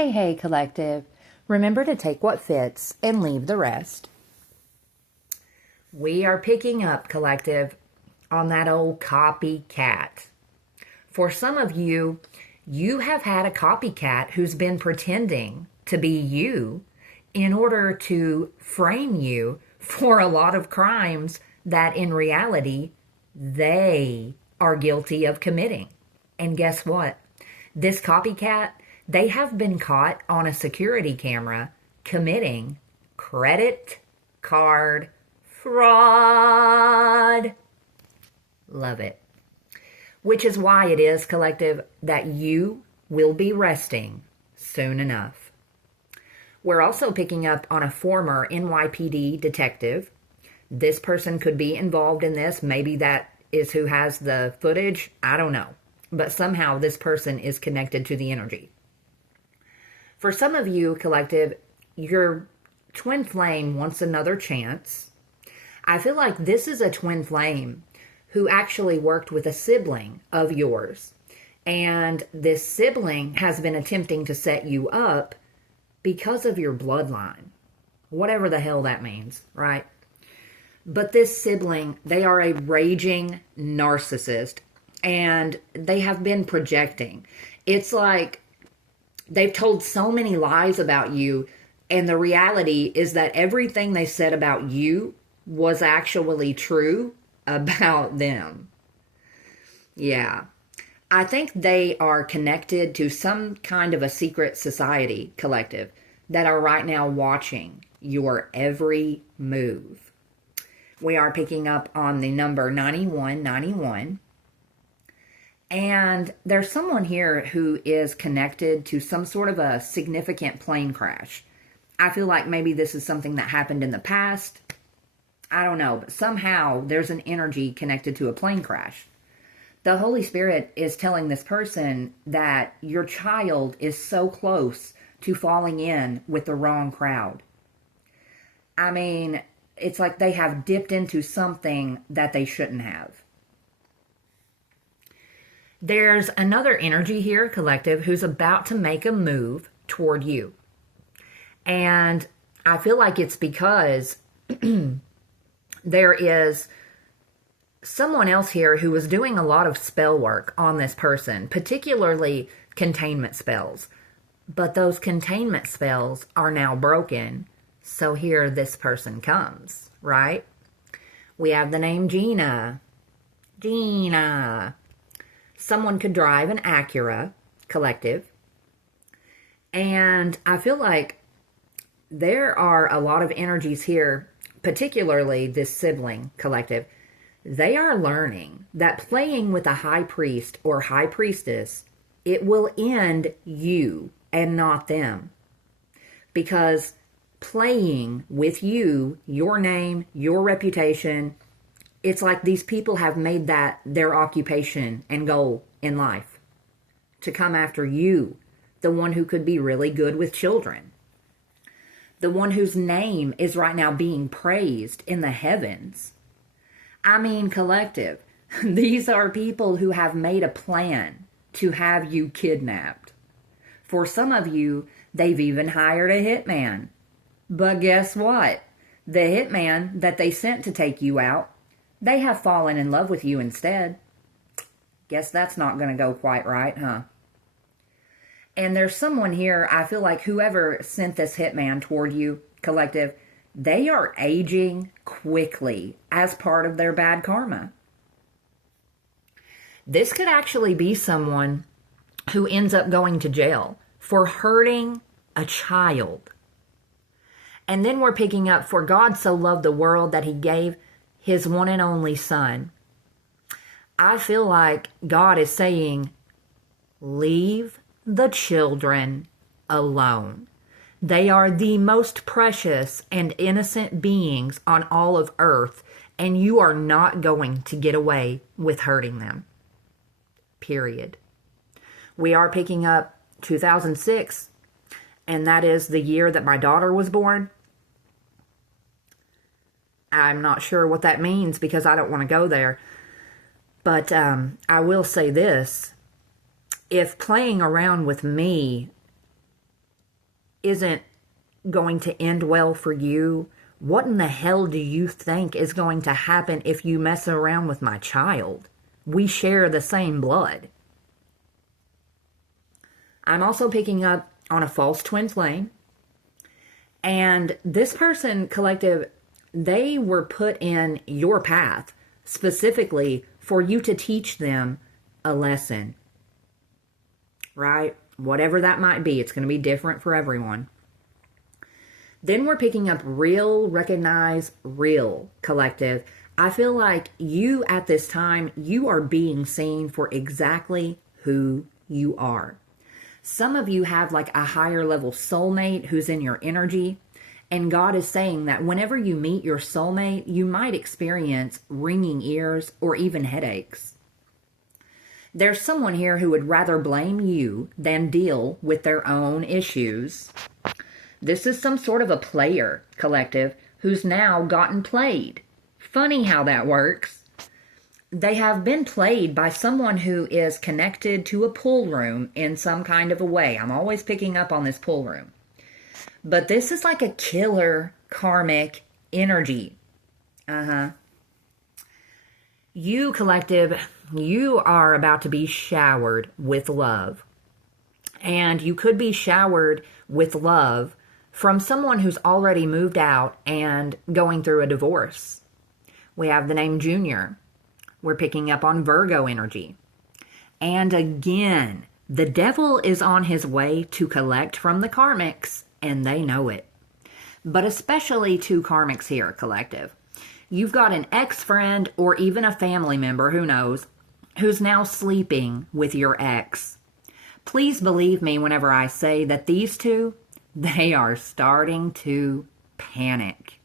Hey, collective. Remember to take what fits and leave the rest. We are picking up, collective, on that old copycat. For some of you, you have had a copycat who's been pretending to be you in order to frame you for a lot of crimes that in reality they are guilty of committing. And guess what? This copycat, they have been caught on a security camera committing credit card fraud. Love it. Which is why it is, collective, that you will be resting soon enough. We're also picking up on a former NYPD detective. This person could be involved in this. Maybe that is who has the footage. I don't know. But somehow this person is connected to the energy. For some of you, collective, your twin flame wants another chance. I feel like this is a twin flame who actually worked with a sibling of yours. And this sibling has been attempting to set you up because of your bloodline. Whatever the hell that means, right? But this sibling, they are a raging narcissist. And they have been projecting. It's like they've told so many lies about you. And the reality is that everything they said about you was actually true about them. Yeah. I think they are connected to some kind of a secret society collective that are right now watching your every move. We are picking up on the number 9191. And there's someone here who is connected to some sort of a significant plane crash. I feel like maybe this is something that happened in the past. I don't know, but somehow there's an energy connected to a plane crash. The Holy Spirit is telling this person that your child is so close to falling in with the wrong crowd. I mean, it's like they have dipped into something that they shouldn't have. There's another energy here, collective, who's about to make a move toward you. And I feel like it's because there is someone else here who was doing a lot of spell work on this person, particularly containment spells. But those containment spells are now broken. So here this person comes, right? We have the name Gina. Gina. Someone could drive an Acura, collective. And I feel like there are a lot of energies here, particularly this sibling collective. They are learning that playing with a high priest or high priestess, it will end you and not them. Because playing with you, your name, your reputation, it's like these people have made that their occupation and goal in life. To come after you, the one who could be really good with children. The one whose name is right now being praised in the heavens. I mean, collective, these are people who have made a plan to have you kidnapped. For some of you, they've even hired a hitman. But guess what? The hitman that they sent to take you out, they have fallen in love with you instead. Guess that's not going to go quite right, huh? And there's someone here, I feel like whoever sent this hitman toward you, collective, they are aging quickly as part of their bad karma. This could actually be someone who ends up going to jail for hurting a child. And then we're picking up, for God so loved the world that he gave his one and only son. I feel like God is saying, leave the children alone. They are the most precious and innocent beings on all of earth, and you are not going to get away with hurting them. Period. We are picking up 2006, and that is the year that my daughter was born. I'm not sure what that means because I don't want to go there. But I will say this. If playing around with me isn't going to end well for you, what in the hell do you think is going to happen if you mess around with my child? We share the same blood. I'm also picking up on a false twin flame. And this person, collective, they were put in your path specifically for you to teach them a lesson. Right? Whatever that might be, it's going to be different for everyone. Then we're picking up real, recognize, real, collective. I feel like you at this time, you are being seen for exactly who you are. Some of you have like a higher level soulmate who's in your energy. And God is saying that whenever you meet your soulmate, you might experience ringing ears or even headaches. There's someone here who would rather blame you than deal with their own issues. This is some sort of a player, collective, who's now gotten played. Funny how that works. They have been played by someone who is connected to a pool room in some kind of a way. I'm always picking up on this pool room. But this is like a killer karmic energy. You, collective, you are about to be showered with love. And you could be showered with love from someone who's already moved out and going through a divorce. We have the name Junior. We're picking up on Virgo energy. And again, the devil is on his way to collect from the karmics, and they know it. But especially two karmics here, collective. You've got an ex-friend or even a family member, who knows, who's now sleeping with your ex. Please believe me whenever I say that these two, they are starting to panic.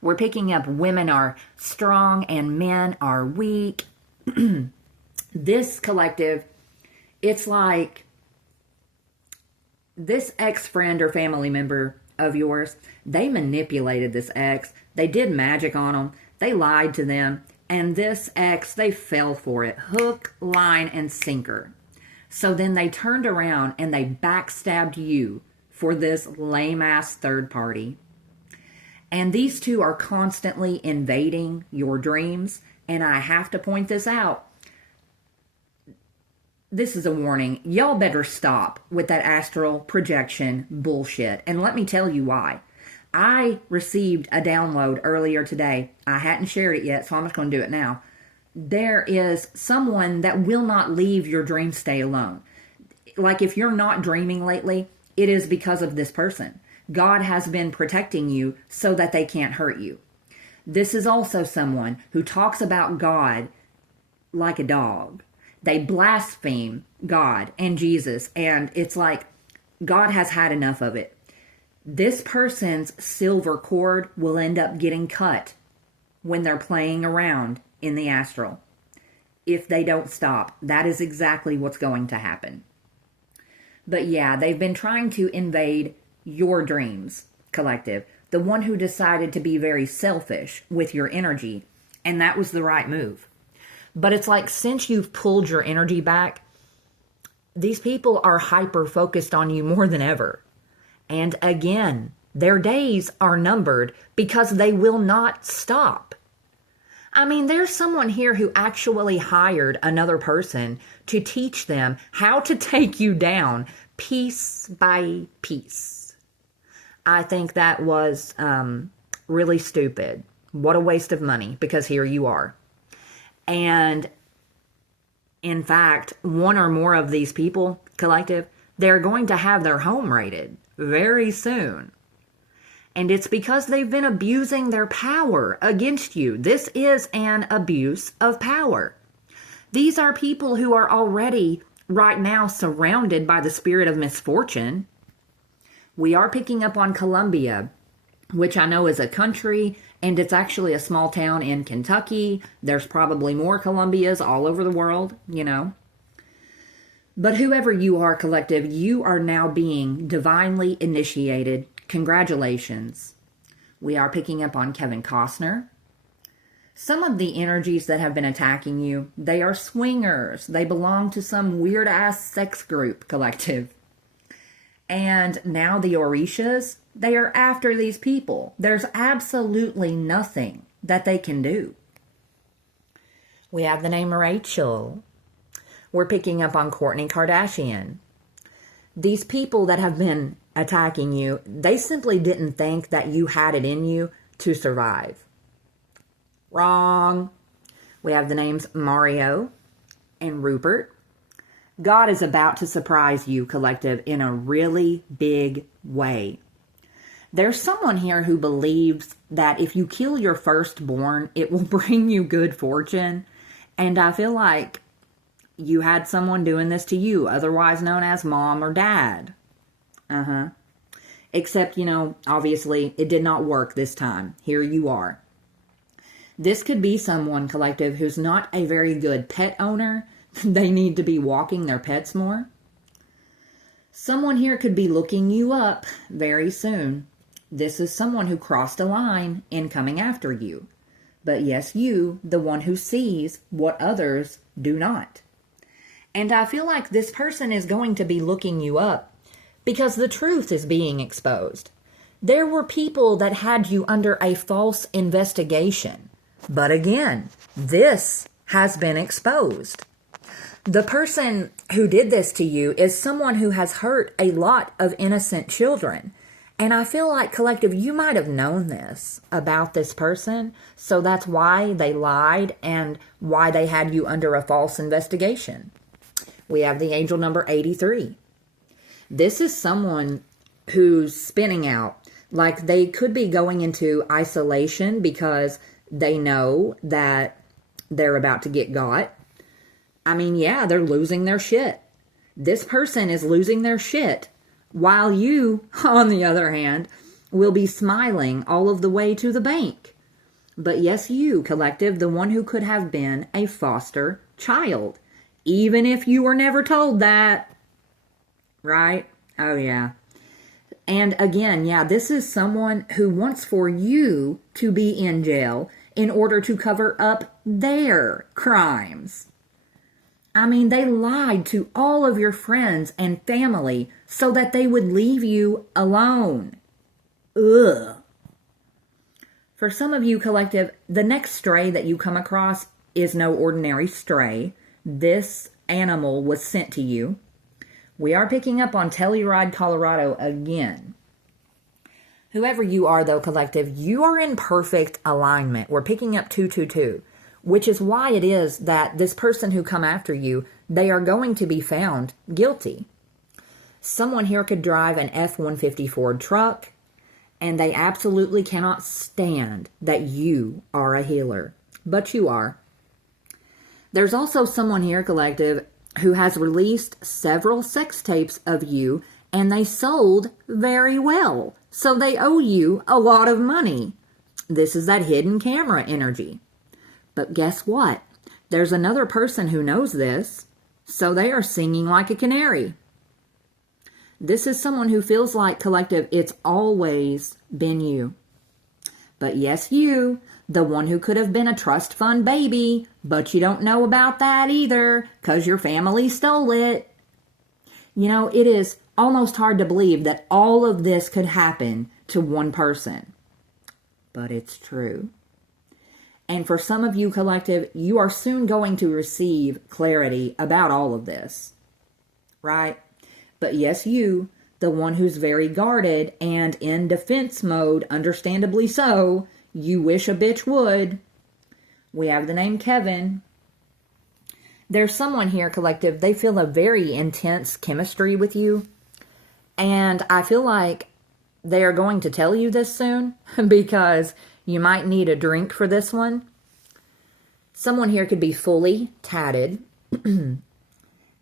We're picking up women are strong and men are weak. This collective, it's like this ex-friend or family member of yours, they manipulated this ex. They did magic on them. They lied to them. And this ex, they fell for it. Hook, line, and sinker. So then they turned around and they backstabbed you for this lame-ass third party. And these two are constantly invading your dreams. And I have to point this out. This is a warning. Y'all better stop with that astral projection bullshit. And let me tell you why. I received a download earlier today. I hadn't shared it yet, so I'm just going to do it now. There is someone that will not leave your dream state alone. Like if you're not dreaming lately, it is because of this person. God has been protecting you so that they can't hurt you. This is also someone who talks about God like a dog. They blaspheme God and Jesus, and it's like God has had enough of it. This person's silver cord will end up getting cut when they're playing around in the astral. If they don't stop, that is exactly what's going to happen. But yeah, they've been trying to invade your dreams, collective. The one who decided to be very selfish with your energy, and that was the right move. But it's like since you've pulled your energy back, these people are hyper-focused on you more than ever. And again, their days are numbered because they will not stop. I mean, there's someone here who actually hired another person to teach them how to take you down piece by piece. I think that was really stupid. What a waste of money, because here you are. And in fact, one or more of these people, collective, they're going to have their home raided very soon. And it's because they've been abusing their power against you. This is an abuse of power. These are people who are already right now surrounded by the spirit of misfortune. We are picking up on Colombia, which I know is a country, and it's actually a small town in Kentucky. There's probably more Columbias all over the world, you know. But whoever you are, collective, you are now being divinely initiated. Congratulations. We are picking up on Kevin Costner. Some of the energies that have been attacking you, they are swingers. They belong to some weird-ass sex group, collective. And now the Orishas, they are after these people. There's absolutely nothing that they can do. We have the name Rachel. We're picking up on Kourtney Kardashian. These people that have been attacking you, they simply didn't think that you had it in you to survive. Wrong. We have the names Mario and Rupert. God is about to surprise you, collective, in a really big way. There's someone here who believes that if you kill your firstborn, it will bring you good fortune. And I feel like you had someone doing this to you, otherwise known as mom or dad. Except, obviously it did not work this time. Here you are. This could be someone, collective, who's not a very good pet owner. They need to be walking their pets more. Someone here could be looking you up very soon. This is someone who crossed a line in coming after you. But yes, you, the one who sees what others do not. And I feel like this person is going to be looking you up because the truth is being exposed. There were people that had you under a false investigation. But again, this has been exposed. The person who did this to you is someone who has hurt a lot of innocent children. And I feel like, collective, you might have known this about this person. So that's why they lied and why they had you under a false investigation. We have the angel number 83. This is someone who's spinning out. Like they could be going into isolation because they know that they're about to get got. I mean, yeah, they're losing their shit. This person is losing their shit, while you, on the other hand, will be smiling all of the way to the bank. But yes, you, collective, the one who could have been a foster child, even if you were never told that. Right? Oh, yeah. And again, yeah, this is someone who wants for you to be in jail in order to cover up their crimes. I mean, they lied to all of your friends and family so that they would leave you alone. Ugh. For some of you, collective, the next stray that you come across is no ordinary stray. This animal was sent to you. We are picking up on Telluride, Colorado again. Whoever you are, though, collective, you are in perfect alignment. We're picking up 222. Which is why it is that this person who come after you, they are going to be found guilty. Someone here could drive an F-150 Ford truck, and they absolutely cannot stand that you are a healer. But you are. There's also someone here, collective, who has released several sex tapes of you, and they sold very well. So they owe you a lot of money. This is that hidden camera energy. But guess what? There's another person who knows this, so they are singing like a canary. This is someone who feels like, collective, it's always been you. But yes, you, the one who could have been a trust fund baby, but you don't know about that either, because your family stole it. It is almost hard to believe that all of this could happen to one person. But it's true. And for some of you, collective, you are soon going to receive clarity about all of this. Right? But yes, you, the one who's very guarded and in defense mode, understandably so, you wish a bitch would. We have the name Kevin. There's someone here, collective, they feel a very intense chemistry with you. And I feel like they are going to tell you this soon because you might need a drink for this one. Someone here could be fully tatted.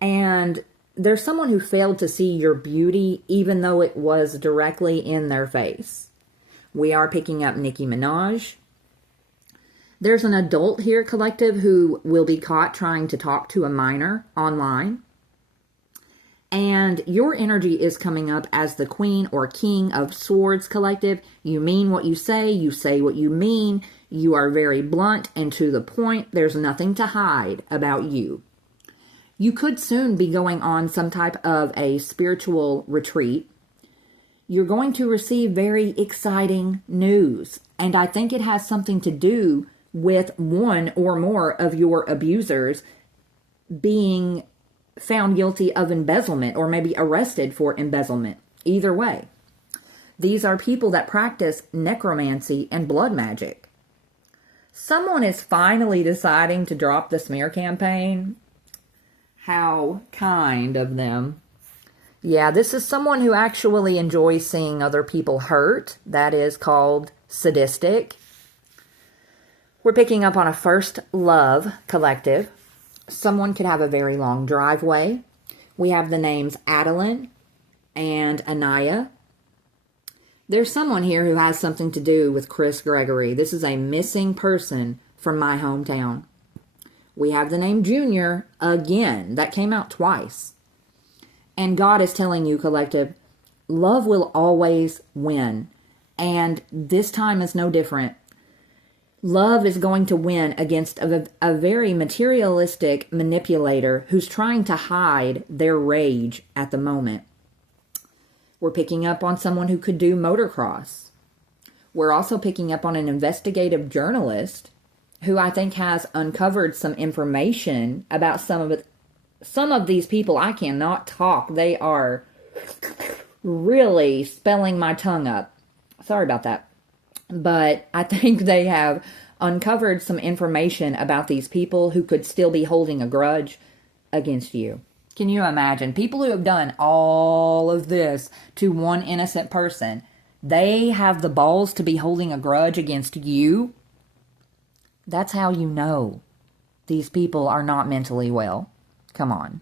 And there's someone who failed to see your beauty even though it was directly in their face. We are picking up Nicki Minaj. There's an adult here, collective, who will be caught trying to talk to a minor online. And your energy is coming up as the Queen or King of Swords, collective. You mean what you say what you mean. You are very blunt and to the point. There's nothing to hide about you. You could soon be going on some type of a spiritual retreat. You're going to receive very exciting news. And I think it has something to do with one or more of your abusers being found guilty of embezzlement or maybe arrested for embezzlement. Either way, these are people that practice necromancy and blood magic. Someone is finally deciding to drop the smear campaign. How kind of them. Yeah, this is someone who actually enjoys seeing other people hurt. That is called sadistic. We're picking up on a first love collective. Someone could have a very long driveway. We have the names Adeline and Anaya. There's someone here who has something to do with Chris Gregory. This is a missing person from my hometown. We have the name Junior again. That came out twice. And God is telling you, collective, love will always win. And this time is no different. Love is going to win against a very materialistic manipulator who's trying to hide their rage at the moment. We're picking up on someone who could do motocross. We're also picking up on an investigative journalist who I think has uncovered some information about some of these people. I cannot talk. They are really spelling my tongue up. Sorry about that. But I think they have uncovered some information about these people who could still be holding a grudge against you. Can you imagine? People who have done all of this to one innocent person, they have the balls to be holding a grudge against you. That's how you know these people are not mentally well. Come on.